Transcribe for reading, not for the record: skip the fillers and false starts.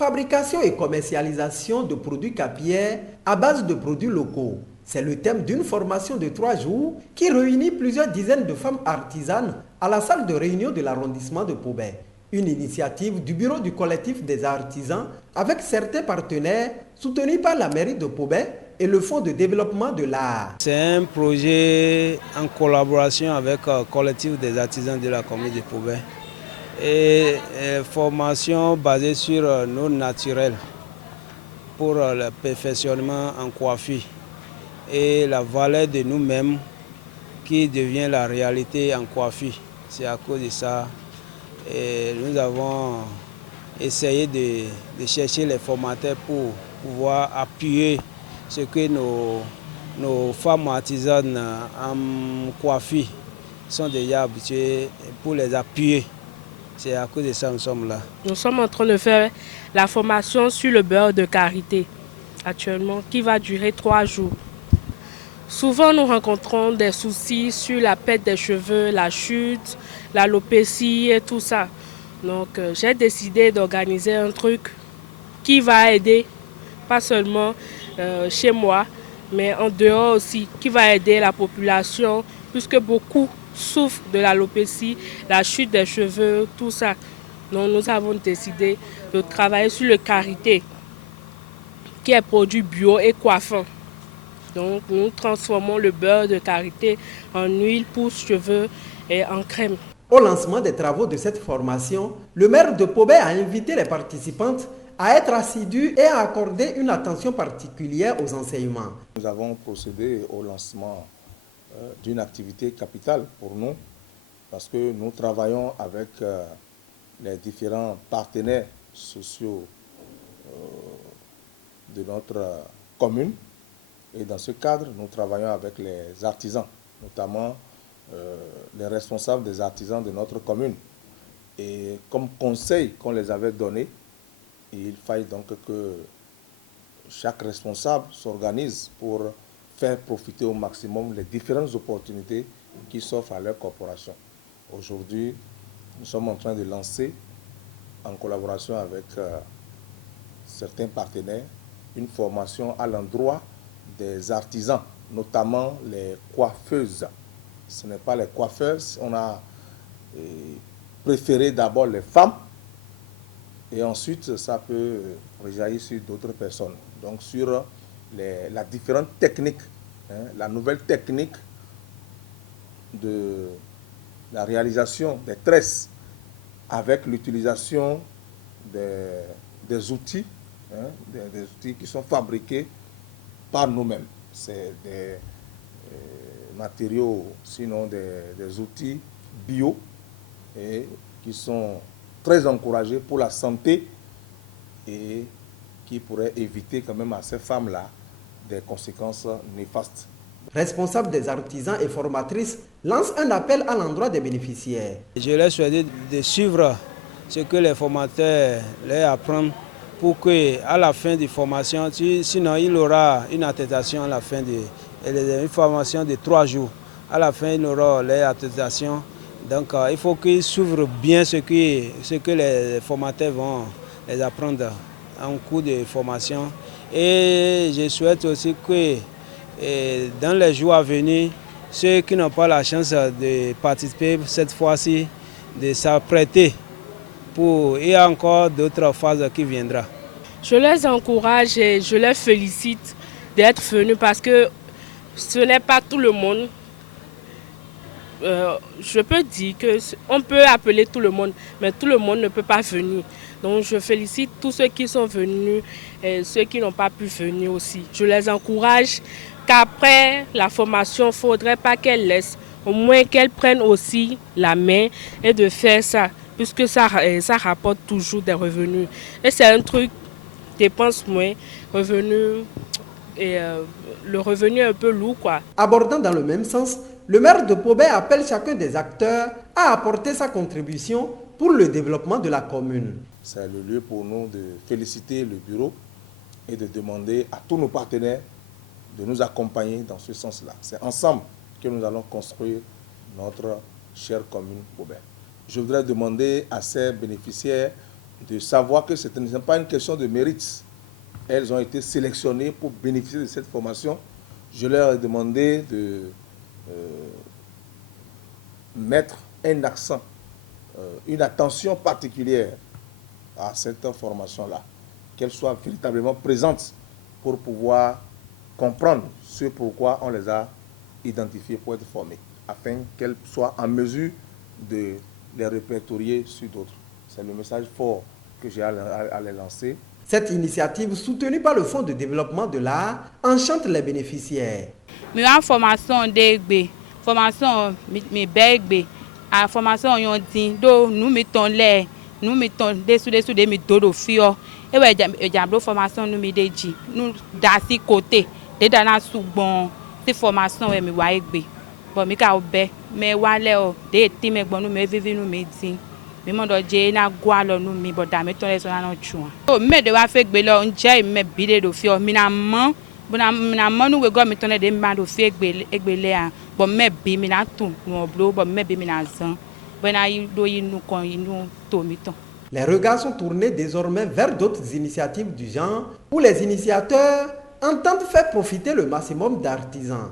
Fabrication et commercialisation de produits capillaires à base de produits locaux. C'est le thème d'une formation de 3 jours qui réunit plusieurs dizaines de femmes artisanes à la salle de réunion de l'arrondissement de Pobé. Une initiative du bureau du collectif des artisans avec certains partenaires soutenus par la mairie de Pobé et le Fonds de développement de l'art. C'est un projet en collaboration avec le collectif des artisans de la commune de Pobé. Et formation basée sur nos naturels pour le perfectionnement en coiffure et la valeur de nous-mêmes qui devient la réalité en coiffure. C'est à cause de ça et nous avons essayé de chercher les formateurs pour pouvoir appuyer ce que nos femmes artisanes en coiffure sont déjà habituées pour les appuyer. C'est à cause de ça que nous sommes là. Nous sommes en train de faire la formation sur le beurre de karité actuellement qui va durer 3 jours. Souvent nous rencontrons des soucis sur la perte des cheveux, la chute, l'alopécie et tout ça. Donc j'ai décidé d'organiser un truc qui va aider, pas seulement chez moi, mais en dehors aussi, qui va aider la population puisque beaucoup souffrent de l'alopécie, la chute des cheveux, tout ça. Donc nous avons décidé de travailler sur le karité, qui est produit bio et coiffant. Donc nous transformons le beurre de karité en huile pour cheveux et en crème. Au lancement des travaux de cette formation, le maire de Pobé a invité les participantes à être assidus et à accorder une attention particulière aux enseignements. Nous avons procédé au lancement d'une activité capitale pour nous parce que nous travaillons avec les différents partenaires sociaux de notre commune. Et dans ce cadre, nous travaillons avec les artisans, notamment les responsables des artisans de notre commune. Et comme conseil qu'on les avait donné, il faille donc que chaque responsable s'organise pour faire profiter au maximum les différentes opportunités qui s'offrent à leur corporation. Aujourd'hui, nous sommes en train de lancer, en collaboration avec certains partenaires, une formation à l'endroit des artisans, notamment les coiffeuses. Ce n'est pas les coiffeuses, on a préféré d'abord les femmes et ensuite ça peut rejaillir sur d'autres personnes. Donc sur la différente technique, la nouvelle technique de la réalisation des tresses avec l'utilisation des outils, des outils qui sont fabriqués par nous-mêmes. C'est des matériaux, sinon des outils bio et qui sont très encouragés pour la santé et qui pourraient éviter quand même à ces femmes-là des conséquences néfastes. Responsable des artisans et formatrices lance un appel à l'endroit des bénéficiaires. Je leur souhaite de suivre ce que les formateurs leur apprennent pour qu'à la fin de la formation, sinon il aura une attestation à la fin une formation de 3 jours. À la fin, il aura leur attestation. Donc il faut qu'ils suivent bien ce que les formateurs vont les apprendre en cours de formation. Et je souhaite aussi que dans les jours à venir, ceux qui n'ont pas la chance de participer cette fois-ci, de s'apprêter. Il y a encore d'autres phases qui viendront. Je les encourage et je les félicite d'être venus parce que ce n'est pas tout le monde. Je peux dire qu'on peut appeler tout le monde, mais tout le monde ne peut pas venir. Donc je félicite tous ceux qui sont venus et ceux qui n'ont pas pu venir aussi. Je les encourage qu'après la formation, il ne faudrait pas qu'elles laissent, au moins qu'elles prennent aussi la main et de faire ça, puisque ça rapporte toujours des revenus. Et c'est un truc, dépense moins, revenu, et le revenu est un peu lourd, quoi. Abordant dans le même sens, le maire de Pobé appelle chacun des acteurs à apporter sa contribution pour le développement de la commune. C'est le lieu pour nous de féliciter le bureau et de demander à tous nos partenaires de nous accompagner dans ce sens-là. C'est ensemble que nous allons construire notre chère commune Pobé. Je voudrais demander à ces bénéficiaires de savoir que ce n'est pas une question de mérite. Elles ont été sélectionnées pour bénéficier de cette formation. Je leur ai demandé de mettre un accent, une attention particulière à cette formation-là, qu'elle soit véritablement présente pour pouvoir comprendre ce pourquoi on les a identifiés pour être formés, afin qu'elles soient en mesure de les répertorier sur d'autres. C'est le message fort que j'ai à les lancer. Cette initiative, soutenue par le Fonds de développement de l'art, enchante les bénéficiaires. Mais en formation de formation à formation on dit nous mettons des méthodes fio et ouais diablo formation nous me dit nous d'assis côté des dans sous bon ces formations ouais me wa egbe bon mi ka obe mais wale o de ti me gbon nous me vivi nous me dit mi mo do je na gwa lo nous mi boda me ton les na no chu o me de wa fe gbe lo nje me bi de do fio mi na mo na mo nous we go mi ton de ma do fe egbe le a bon me bi mi na tun no blo bon me bi mi na zan. Les regards sont tournés désormais vers d'autres initiatives du genre où les initiateurs entendent faire profiter le maximum d'artisans.